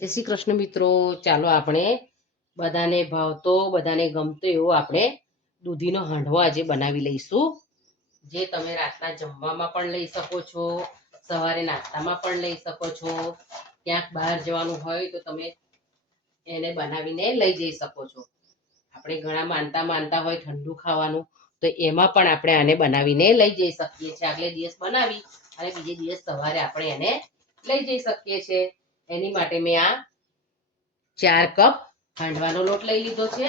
જય શ્રી કૃષ્ણ મિત્રો, ચાલો આપણે બધાને ભાવતો બધાને ગમતો એવો આપણે દૂધીનો હાંડવો આજે બનાવી લઈશું, જે તમે રાતના જમવામાં પણ લઈ શકો છો, સવારે નાસ્તામાં પણ લઈ શકો છો, ક્યાંક બહાર જવાનું હોય તો તમે એને બનાવીને લઈ જઈ શકો છો. આપણે ઘણા માનતા હોય ઠંડુ ખાવાનું, તો એમાં પણ આપણે આને બનાવીને લઈ જઈ શકીએ છીએ. આગલે દિવસ બનાવી અને બીજે દિવસ સવારે આપણે એને લઈ જઈ શકીએ છીએ. એની માટે મેં આ 4 કપ હાંડવાનો લોટ લઈ લીધો છે.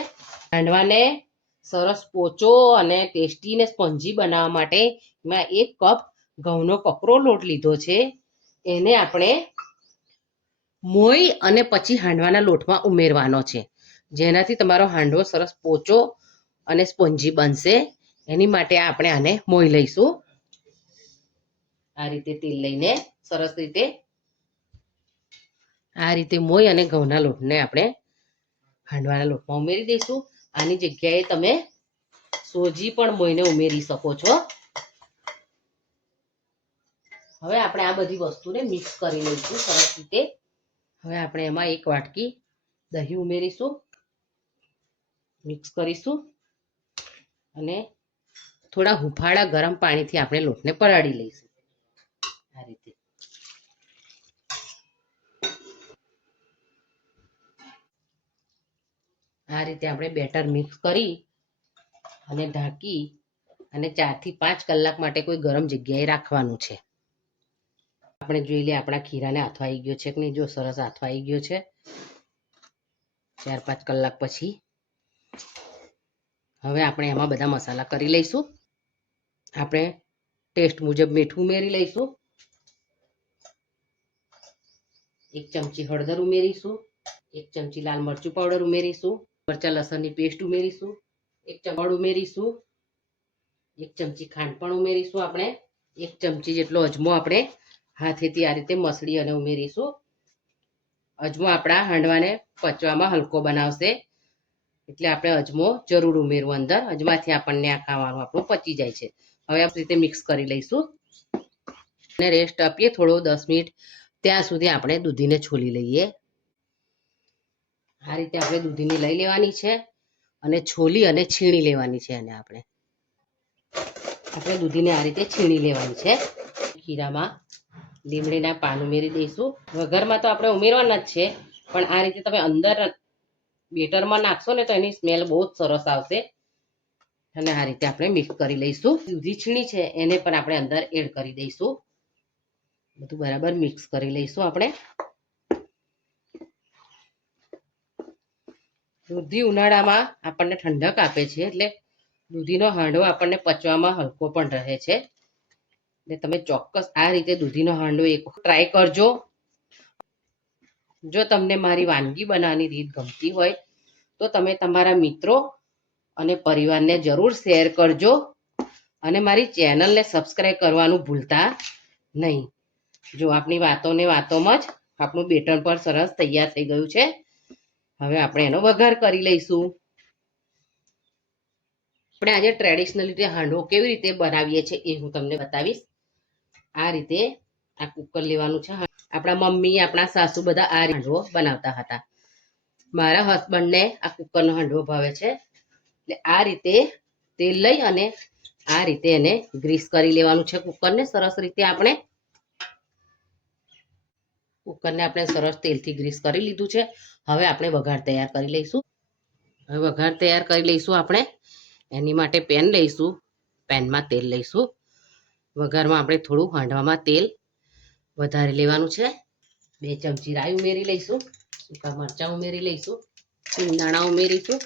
હાંડવાને સરસ પોચો અને ટેસ્ટી ને સ્પોન્જી બનાવવા માટે મેં 1 કપ ઘઉંનો કકરો લોટ લીધો છે. એને આપણે મોઈ અને પછી હાંડવાના લોટમાં ઉમેરવાનો છે, જેનાથી તમારો હાંડવો સરસ પોચો અને સ્પોન્જી બનશે. એની માટે આપણે આને મોઈ લઈશું. આ રીતે તેલ લઈને સરસ રીતે આ રીતે મોઈ અને ઘઉંના લોટને આપણે હાંડવાના લોટમાં ઉમેરી દઈશું. આની જગ્યાએ તમે સોજી પણ મોઈને ઉમેરી શકો છો. હવે આપણે આ બધી વસ્તુને મિક્સ કરી લઈશું સરસ રીતે. હવે આપણે એમાં 1 વાટકી દહીં ઉમેરીશું, મિક્સ કરીશું અને થોડા હુંફાળા ગરમ પાણીથી આપણે લોટને પલાળી લઈશું. આ રીતે આપણે બેટર મિક્સ કરી અને ઢાંકી અને 4 થી 5 કલાક માટે કોઈ ગરમ જગ્યાએ રાખવાનું છે. આપણે જોઈ લઈએ આપણા ખીરાને હાથો આવી ગયો છે કે નહીં. જો સરસ હાથો આવી ગયો છે 4-5 કલાક પછી. હવે આપણે એમાં બધા મસાલા કરી લઈશું. આપણે ટેસ્ટ મુજબ મીઠું ઉમેરી લઈશું, 1 ચમચી હળદર ઉમેરીશું, 1 ચમચી લાલ મરચું પાવડર ઉમેરીશું, મરચા લસણની પેસ્ટ ઉમેરીશું, 1 ચમચી ઉમેરીશું, 1 ચમચી ખાંડ પણ ઉમેરીશું. આપણે 1 ચમચી જેટલો અજમો આપણે હાથેથી આ રીતે મસળી અને ઉમેરીશું. અજમો આપણા હાંડવાને પચવામાં હલકો બનાવશે, એટલે આપણે અજમો જરૂર ઉમેરવો અંદર. અજમાથી આપણને આ ખાવાનું આપણું પચી જાય છે. હવે આ રીતે મિક્સ કરી લઈશું અને રેસ્ટ આપીએ થોડો 10 મિનિટ. ત્યાં સુધી આપણે દૂધીને છોલી લઈએ. આ રીતે આપણે દૂધીને લઈ લેવાની છે અને છોલી અને છીણી લેવાની છે. અને આપણે દૂધીને આ રીતે છીણી લેવાની છે. ખીરામાં લીમડીના પાન ઉમેરી દઈશું. વઘારમાં તો આપણે ઉમેરવાના જ છે, પણ આ રીતે તમે અંદર બેટરમાં નાખશો ને તો એની સ્મેલ બહુ જ સરસ આવશે. અને આ રીતે આપણે મિક્સ કરી લઈશું. દૂધી છીણી છે એને પણ આપણે અંદર એડ કરી દઈશું. બધું બરાબર મિક્સ કરી લઈશું. આપણે દૂધી ઉનાળામાં આપણને ઠંડક આપે છે, એટલે દૂધીનો હાંડવો આપણને પચવામાં હલકો પણ રહે છે. એટલે તમે ચોક્કસ આ રીતે દૂધીનો હાંડવો એક ટ્રાય કરજો. જો તમને મારી વાનગી બનાવવાની રીત ગમતી હોય તો તમે તમારા મિત્રો અને પરિવારને જરૂર શેર કરજો અને મારી ચેનલને સબસ્ક્રાઈબ કરવાનું ભૂલતા નહીં. જો આપણી વાતોમાં જ આપણું બેટર પર સરસ તૈયાર થઈ ગયું છે. હવે આપણે એનો વઘાર કરી લઈશું. આપણે આજે ટ્રેડિશનલ રીતે હાંડવો કેવી રીતે બનાવીએ છીએ એ હું તમને બતાવીશ. આ રીતે આ કુકર લેવાનું છે. આપણા મમ્મી, આપણા સાસુ બધા આ હાંડવો બનાવતા હતા. મારા હસબન્ડને આ કુકરનો હાંડવો ભાવે છે, એટલે આ રીતે તેલ લઈ અને આ રીતે એને ગ્રીસ કરી લેવાનું છે. કુકરને સરસ રીતે આપણે સરસ તેલથી ગ્રીસ કરી લીધું છે. હવે આપણે વઘાર તૈયાર કરી લઈશું. આપણે એની માટે પેન લઈશું. પેનમાં તેલ લઈશું. વઘારમાં આપણે થોડું હાંડવામાં તેલ વધારે લેવાનું છે. 2 ચમચી રાઈ ઉમેરી લઈશું, સૂકા મરચાં ઉમેરી લઈશું, દાણા ઉમેરીશું,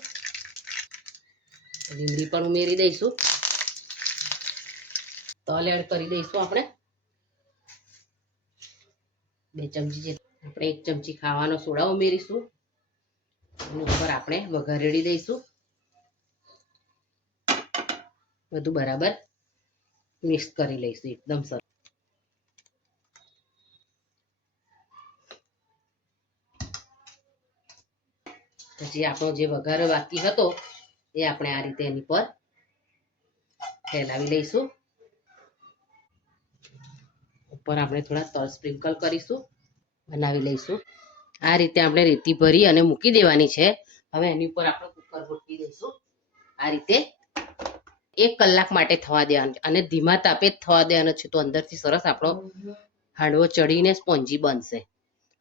લીમડી પણ ઉમેરી દઈશું, તલ એડ કરી દઈશું. આપણે 2 ચમચી આપણે 1 ચમચી ખાવાનો સોડા ઉમેરીશું. એની ઉપર આપણે વઘાર રેડી દઈશું. બધું બરાબર મિક્સ કરી લઈશું એકદમ સરસ. પછી આપણો જે વઘાર બાકી હતો એ આપણે આ રીતે એની પર ફેલાવી લઈશું. ઉપર આપણે થોડા તલ સ્પ્રિંકલ કરીશું, બનાવી લઈશું. આ રીતે આપણે રેતી ભરી અને મૂકી દેવાની છે. હવે એની ઉપર આપણે કુકર ગોઠવી દઈશું. આ રીતે 1 કલાક માટે થવા દેવાનું છે અને ધીમા તાપે જ થવા દેવાનો છે, તો અંદરથી સરસ આપણો હાંડવો ચડીને સ્પોન્જી બનશે.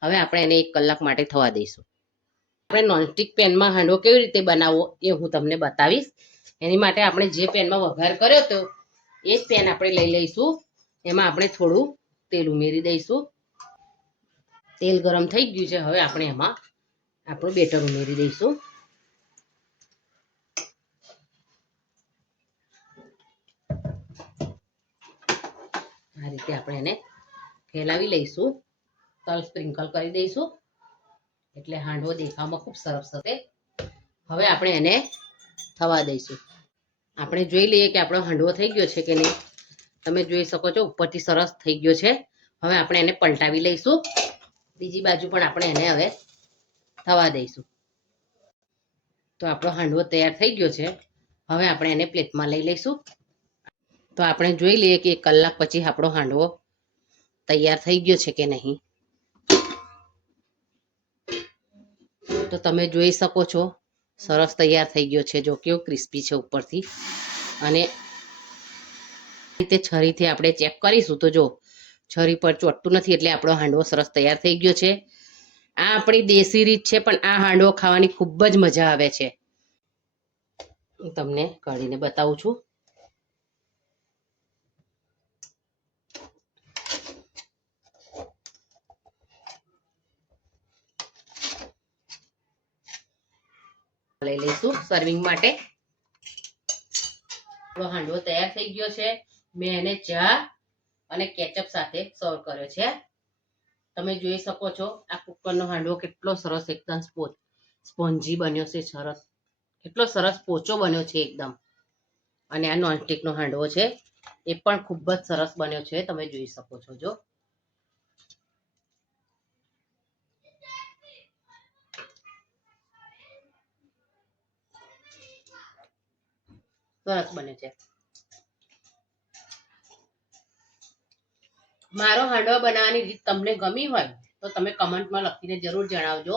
હવે આપણે એને 1 કલાક માટે થવા દઈશું. આપણે નોનસ્ટિક પેનમાં હાંડવો કેવી રીતે બનાવવો એ હું તમને બતાવીશ. એની માટે આપણે જે પેનમાં વઘાર કર્યો હતો એ જ પેન આપણે લઈ લઈશું. એમાં આપણે થોડું તેલ ઉમેરી દઈશું. તેલ ગરમ થઈ ગયું છે. હવે આપણે એમાં આપણું બેટર ઉમેરી દઈશું. આ રીતે આપણે એને ફેલાવી લઈશું. તલ સ્પ્રિંકલ કરી દઈશું એટલે હાંડવો દેખાવામાં ખૂબ સરસ થશે. હવે આપણે એને થવા દઈશું. આપણે જોઈ લઈએ કે આપણો હાંડવો થઈ ગયો છે કે નહીં. તમે જોઈ શકો છો ઉપરથી સરસ થઈ ગયો છે. હવે આપણે એને પલટાવી લઈશું. બીજી બાજુ પણ આપણે એને હવે થવા દઈશું. તો આપણો હાંડવો તૈયાર થઈ ગયો છે. હવે આપણે એને પ્લેટમાં લઈ લઈશું. તો આપણે જોઈ લઈએ કે 1 કલાક પછી આપણો હાંડવો તૈયાર થઈ ગયો છે કે નહીં. તો તમે જોઈ શકો છો સરસ તૈયાર થઈ ગયો છે. જો કેવો ક્રિસ્પી છે ઉપરથી. અને રીતે છરીથી આપણે ચેક કરીશું તો જો છરી પર ચોટતું નથી એટલે આપણો હાંડવો સરસ તૈયાર થઈ ગયો છે. આ આપણી દેશી રીત છે, પણ આ હાંડવો ખાવાની ખૂબ જ મજા આવે છે. હું તમને કાઢીને બતાવું છું. લઈ લઈશું સર્વિંગ માટે. આપણો હાંડવો તૈયાર થઈ ગયો છે. મેં એને ચા અને કેચઅપ સાથે સર્વ કર્યો છે. તમે જોઈ શકો છો આ કુકરનો હાંડવો કેટલો સરસ એકદમ સ્પોન્જી બન્યો છે. સરસ કેટલો સરસ પોચો બન્યો છે એકદમ. અને આ નોનસ્ટિકનો હાંડવો છે એ પણ ખૂબ જ સરસ બન્યો છે. તમે જોઈ શકો છો. જો સરસ બને છે. મારો હાંડવો બનાવવાની રીત તમને ગમી હોય તો તમે કમેન્ટમાં લખીને જરૂર જણાવજો.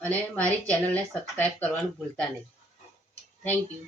અને મારી ચેનલને સબસ્ક્રાઇબ કરવાનું ભૂલતા નહીં. Thank you.